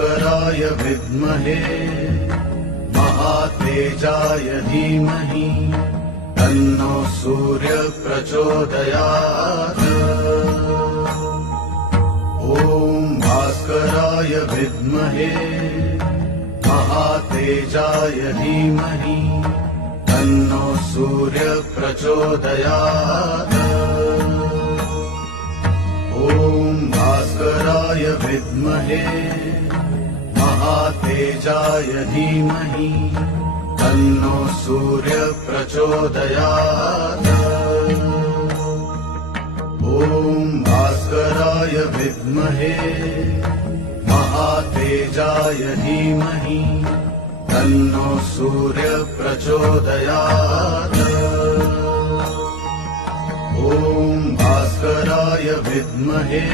भास्कराय विद्महे महातेजाय धीमहि तन्नो सूर्य प्रचोदयात्। ॐ भास्कराय विद्महे महातेजाय धीमहि तन्नो सूर्य प्रचोदयात्। ॐ भास्कराय विद्महे महातेजाय धीमहि तन्नो सूर्य प्रचोदयात्। ॐ भास्कराय विद्महे महातेजाय धीमहि तन्नो सूर्य प्रचोदयात्। ॐ भास्कराय विद्महे